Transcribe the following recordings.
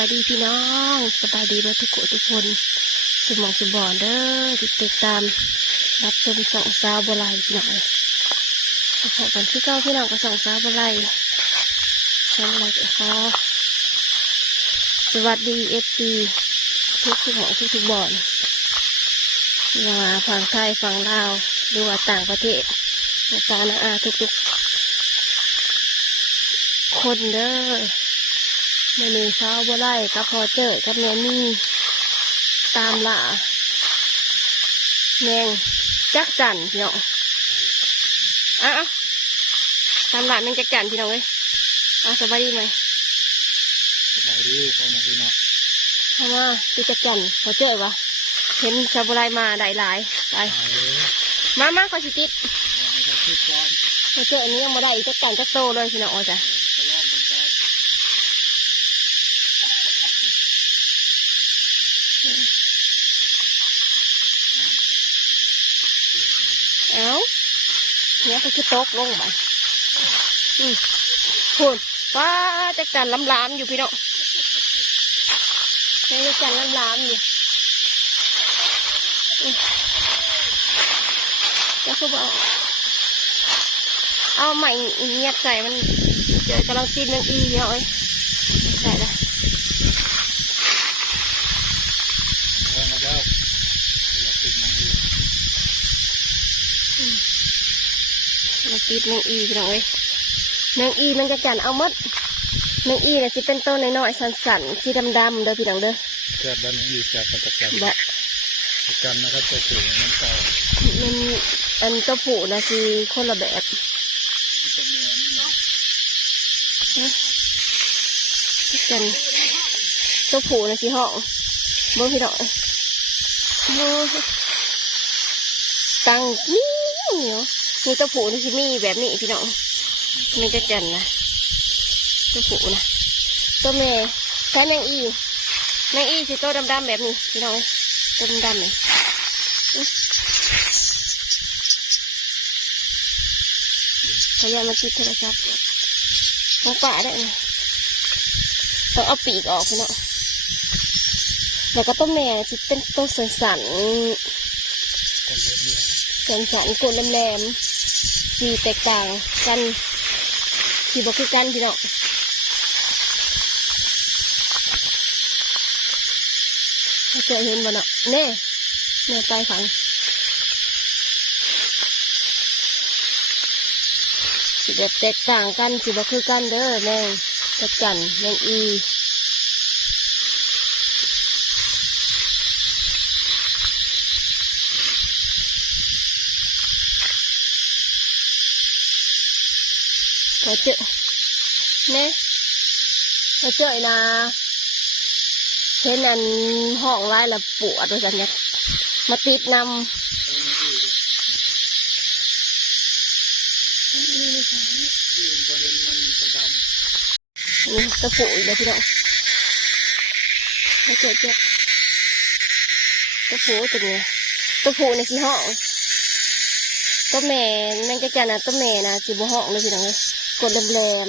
บายดีพี่น้องสบายดีบ่ทุกคนทุกคนสมองสมบอนเด้อที่ติดตามรับชมสองสาวบัวไหลพี่น้องเลยขอกันที่เก้าพี่น้องกับสองสาวบัวไหลสาวบัวไหลก็ขอสวัสดีเอฟซีทุกทุกหมองทุกทุกบ่อนอย่ามาฝั่งไทยฝั่งลาวหรือว่าต่างประเทศมาตานาอาทุกทุกๆ คนเด้อ มื่อนี้เช้าบ่ไล่กับพอเจอกับแม่นี่ตามล่าแมงจักจันพี่น้องอะอะตามล่าแมงจักจันพี่น้องเอ้ยอะสบายดีไหมสบายดีพ่อแม่พี่น้องทำว่าตีจักจันพอเจอวะเห็นชาวบุไรมาได้หลายไปตายเลยมามาขอสิติดวางให้เขาคิดก่อนพอเจออันนี้ยังไม่ได้อีกจักจันจักโตเลยพี่น้องอ๋อจ้ะ เออจะลองเป็นก่อนฮะ เอ้า เนี่ยก็คือตกลงไปอืมคุณว้าจักจันล้ำล้ำอยู่พี่น้องในจันล้ำล้ำอยู่จะคือบอกเอาใหม่เงียบใส่มันเจอกำลังซีนแมงอีเนาะเอ้ยใส่ละ เอามาเด้ออยากติดน้ำอีก มันตีนแมงอีพี่น้องเอ้ยแมงอีมันจะจันเอาหมดแมงอีเนี่ยสิเป็นต้นน้อยๆสันๆสีดำๆเด้อพี่น้องเด้อเกิดด้านอีกจากประจักษ์กันบะประกันนะครับตัวสูงมันเก่ามันอันตัวผู้นะคือคนละแบบตัวเมียนี่เนาะนะกันตัวผู้นะสิห้องเบิ่งพี่น้องโอ้ตังนี่เหนียว มีตัวผูนี่มีแบบนี้พี่น้องมันจะจันนะตัวผูนะตัวแม่ใช้แมงอีแมงอีสิตัวดำๆแบบนี้พี่น้องตัวดำๆเลยอื้อขยันมาติดโทรศัพท์ของป่าได้ไหมต้องเอาปีกออกพี่น้องแล้วก็ตัวแม่สิเป็นตัวสันๆคนเลี้ยงเมียแสนสันโกนแหลมๆ สีแตกต่างกันสีบอกคือกันพี่น้องเขาเจอเห็นบ่เนาะเน่เน่ไปฝังสีแบบแตกต่างกันสีบอกคือกันเด้อแมงจักจันแมงอี พอเจอเน่พอเจอนะเห็นอันห้องไว้ล้วปวดด้วยกันเนี่ยมาติดนำนี่ตะปูอีกแล้วพี่น้องมาเจ็บเจ็บตะปูตัวนี้ตะปูในสีห้องตัวแม่แม่งจะจันนะตัวแม่นะสีบห้องเลยพี่น้องเลย กดแหลม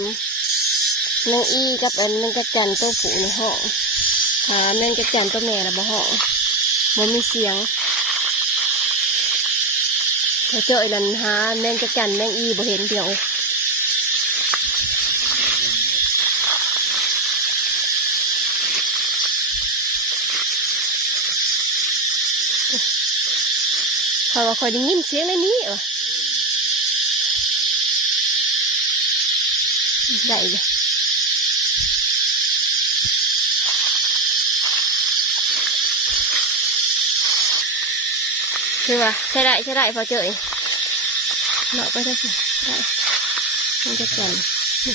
ๆแมงอีกับอันแมงจะจันตัวผูในห้องขาแมงจะจันตัวแม่นะบ่ห้องมันมีเสียงพอเจอไอ้นั่นหาแมงจะจันแมงอีบ่เห็นพี่น้องเอ้ยคอยว่าคอยได้ยินเสียงในนี้เลยคือ ว่าใช่ได้ใช่ได้พอเจอเนาะไปได้สิได้มันจะจันนี่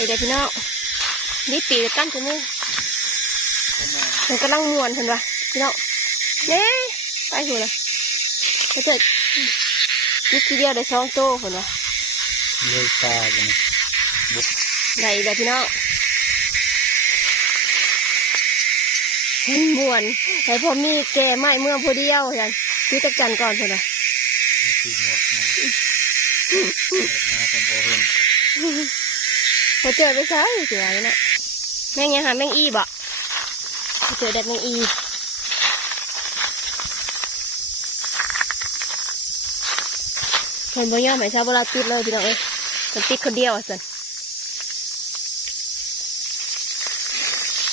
ตัวนี้ก็ได้จะจันลายพี่น้องต้องเอาปีกออกกันตั้งลายได้เด้อพี่น้องนี่ปีละตั้งจมูกำตัวแม่มันกำลังมวนเห็นปะพี่น้องเย้ไปหัวเลยไปเจอนิดทีเดียวได้สองโตเห็นปะเลยตากันได้เด้อพี่น้องมันม่วนแต่พอมีแก่ไม้เมื่อผู้เดียวยันพี่จักจันก่อนเถอะนะมาตีหมดนะหมดนะเป็นโบเห็น พอเจอไปใช้เสียเลยนะแม่งยังหาแม่งอีบ่พอเจอแดดแม่งอีเห็นบ่ยอมให้ชาวโบราณติดเลยพี่น้องเอ้ยมันติดคนเดียวอะสิก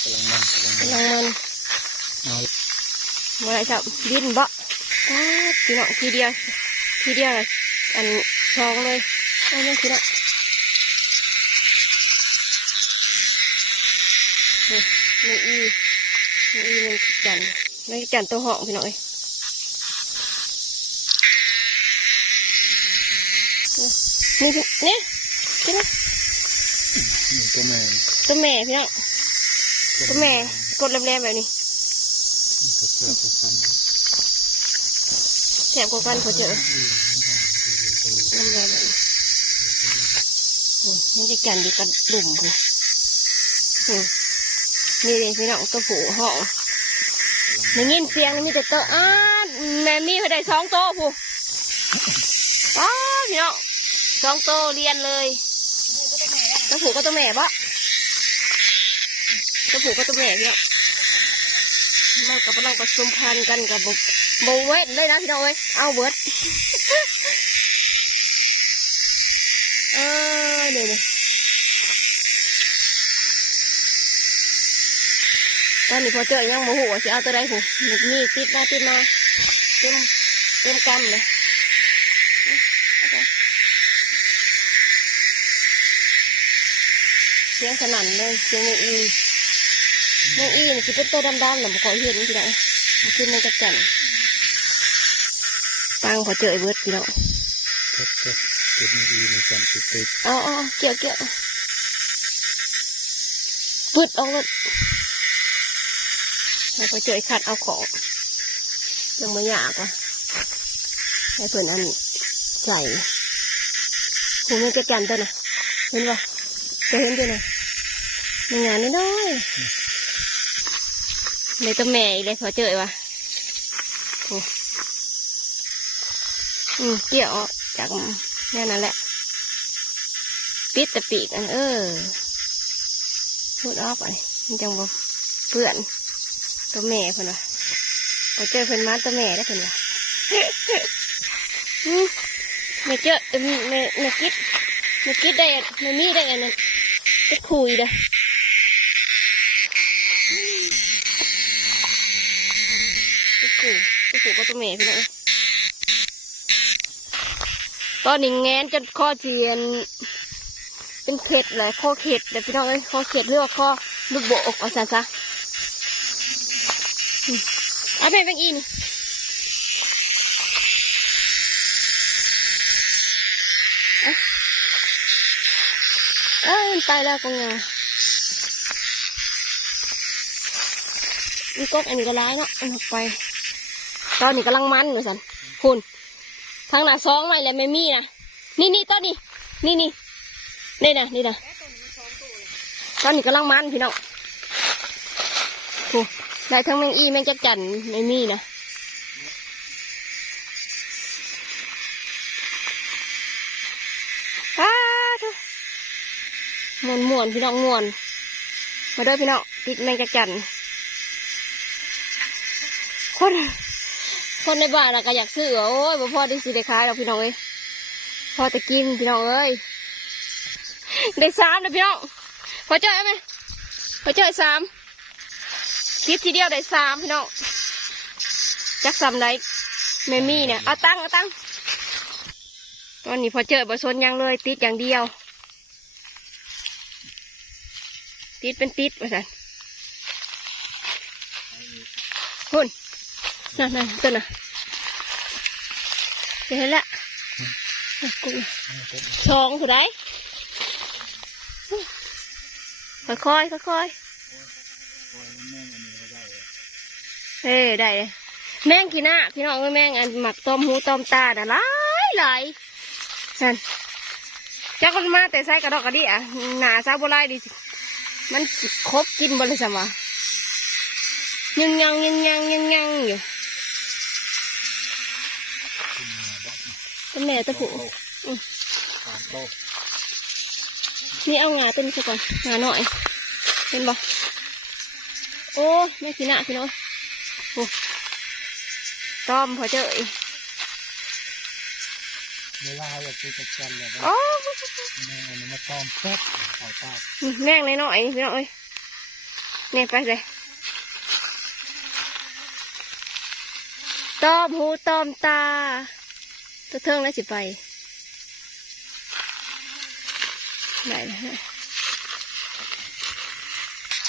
ำลังมันกำลังมันกำลังมันเอาเมื่อไรครับดินบ่ป๊าดพี่น้องทีเดียวทีเดียวน่ะอันชองเลยเอาเนี่ยพี่น้อ นี่นี่อีนี่อีมันจันมันจันตัวหองพี่น้องเอ้ยนี่พี่เนี่ยพี่น้องนี่ตัวแม่ตัวแม่พี่น้องตัวแม่กดแรงๆแบบนี้ตัวเสือตัวฟันนะแสบกว่ากันพอเจอน้ำลายแบบนี้โอ้ยมันจะกันดีกับหลุมกูอืม นี่เลยพี่น้องตัวผูห้องได้ยินเสียงนี่มีแต่โตะอ้าแม่มีเขาได้สองโตผู้อ้าพี่น้องสองโตเรียนเลยตัวผูก็ตัวแม่ปะตัวผูก็ตัวแม่พี่น้องมันกับเราผสมพันธุ์กันกับบบโบเวทเลยนะพี่น้องเอ้ยเอาเบิร์ดเออเดี๋ย ตอนนี้พอเจอยังโมโหสิเอาตัวใดหูนี่ติดมาติดมาเต็มเต็มกำเลยเอาไปเสียงสนั่นเลยเสียงแมงอีแมงอีนี่คือเป็นตัวดำๆหน่ะบ่ขอยเห็นพี่น้องมันขึ้นในกระจันปังพอเจอไอ้เบิร์ดพี่น้องก็ก็ติดอีในการติดติดเอาเอาเกี่ยวเกี่ยวปืดออกรถ แล้วก็เจอไอ้ขัดเอาของยังไม่อยากว่ะให้เพื่อนอันใส่หูมันจะกันตัวน่ะเห็นปะจะเห็นด้วยนะในงานน้อยๆในตัวแม่อีกเลยพอเจอว่ะโอ้อืมเกี่ยวจากแค่นั้นแหละ ปิดต่ปีกอันเออพูดออกไปมันจังบ่เพื่อน ตัวแม่เพิ่นวะพอเจอเพิ่นมาตัวแม่ได้เพิ่นวะอืมไม่เจอเมไม่ไม่คิดไม่คิดได้ไม่มีได้อันนั้นก็คุยเด้อก็คุยก็คุยก็ตัวแม่พี่น้องตอนนี้แงนจนข้อเจียนเป็นเข็ดเลยข้อเข็ดเดี๋ยวพี่น้องเอ้ยข้อเข็ดเรียกข้อลูกโบกเอาซะซะ เอาเป็นอีนี่เอาเอ้ยมันไปแล้วกงงาอีกกอันนี้ก็ร้ายเนาะมันออกไป ตอนนี้กำลังมันอยสันคุณทางหน้าซองไม่เลยไม่มีนะนี่นี่ต้นนี่นี่นี่นี่นะนี่นะตอนนี้กำลังมันพี่น้องโอ้ ได้ทั้งแมงอีแมงจักจันไม่มีนะอ้าทุมวนมวนพี่น้องมวน มาด้วยพี่น้องติดแมงจักจันคนคนในบ้านน่ะก็อยากซื้อโอ้ยบ่พอได้สิได้ขายหรอกพี่น้องเอ้ยพ่อจะกินพี่น้องเอ้ยได้สามนะพี่น้องพอเจอไหมพอเจอสาม คลิปทีเดียวได้สามพี่น้องจักสามไหนไม่มีเนี่ยเอาตั้งเอาตั้งตอนนี้พอเจอบสนหยังเลย ติดอย่างเดียว ติดเป็นติดว่าสันคุณนั่นนั่นตัวน่ะเจอแล้วอะกุ้งสองเท่าไหรค่อยค่อยค่อยค่อยๆ เฮ้ได้ แม่งขี้หน้าพี่น้องแม่งอันหมักต้มหูต้มตาน่ะหลายหลายนั่นเจ้าคนมาแต่ใส่กระดอกกระดี่ยหนาซาโบไลดิมันครบกินบริสมะยังยังยังยังยังยังอยู่ขึ้นมาบ้างเป็นแม่ตะผูนี่เอางาตัวนี้ก่อนงาหน่อยเป็นบ่โอ้แม่ขี้หน้าพี่น้อง ต้อมพอเจออีกเวลาอยากจะจัดการเลยโอ้แม่อันนี้มาตอมแป๊บขายตานี่แม่งน้อยๆนี่พี่น้องเอ้ยเนี่ยไปเลยต้อมหูต้อมตาตัวเทิงแล้วสิไปได้เลยฮะ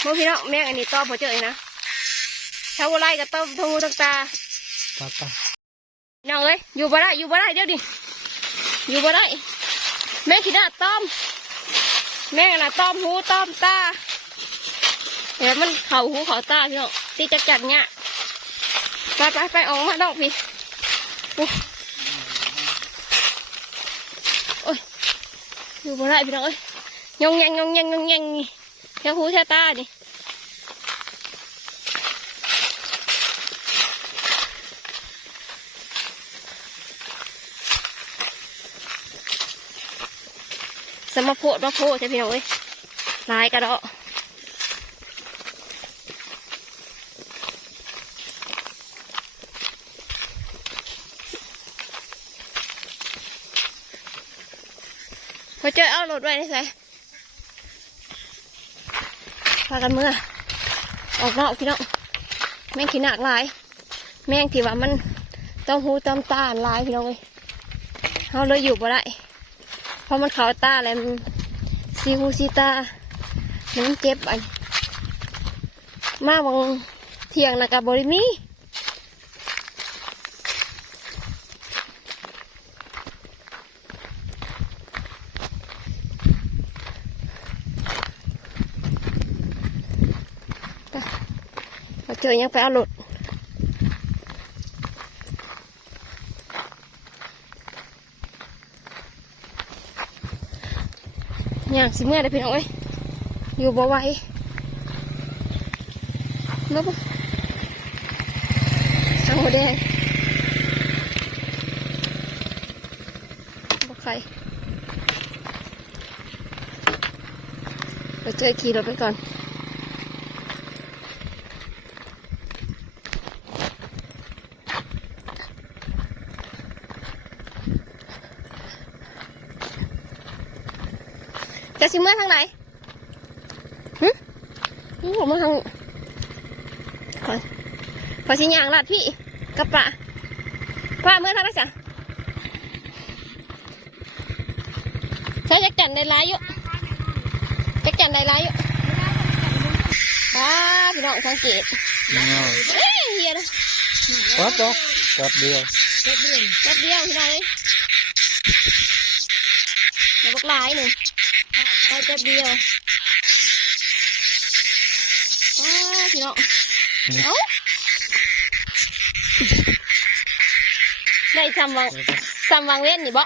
โอ้พี่น้องแม่งอันนี้ต้อมพอเจออีกนะชาวไร่กับต้อมทงหูทั้งตา ตาตาน้องเอ้ยอยู่บ่ได้อยู่บ่ได้เดี๋ยวดิอยู่บ่ได้แม่ขี้หน้าต้อม แม่น่ะต้อมหูต้อมตาเดี๋ยวมันเข่าหูเข่าตาพี่น้องตีจักจัดเงี้ยไปไปไปออกมาดอกพี่โอ้ยอยู่บ่ได้พี่น้องเอ้ยยองแยงยองแยงยองแยงนี่แค่หูแค่ตาดิ มาโพดมาโพดใช่พี่น้องเอ้ยลายกระดาะพอเจอเอารถไว้ได้ไงพากันเมื่อ ออกนอกพี่น้องแม่งขี้หนักหลาย แม่งที่ว่ามันต้องหูต้องตาหลายพี่น้องเอ้ยเขาเลยอยู่บ่ได้ เพราะมันขาวตาอะไรมันซีหูซีตามันเจ็บอันมาบางเที่ยงนะกับบริมีเจอยังไปเอาหลุด ย่างสิเมื่อได้พี่น้องเอ้ยอยู่บ่ไหวมาบุทางหัวแดงบ่ใครไปเจอขี่รถไปก่อน สิเมื่อทางไหนหึนี่ผมมาทางขอขอชิ้นยางลัดพี่กับปะป้าเมื่อทางไหนจ้ะใช้จักจันในไลายอยู่จักจันในไลายอยู่ป้าพี่น้องสังเกตเงาเอ้ยเฮียนะปั๊บดอกแป๊บเดียวแป๊บเดียวแป๊บเดียวพี่น้องเลยเดี๋ยวบักหลายหนึ่งไป แป๊บเดียวป้าพี่น้องเอ้าได้สามวังสามวังเว้นนี่บ่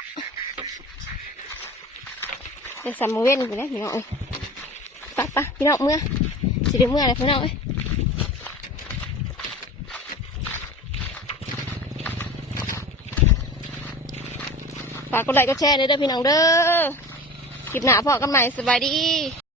ได้สามวังเว้นไปแล้วพี่น้องเอ้ยไปไปพี่น้องเมื่อสิได้เมื่อเลยพี่น้องเอ้ยฝากกดไลค์กดแชร์ด้วยเด้อพี่น้องเด้อ คลิปหน้าพอกันใหม่สบายดี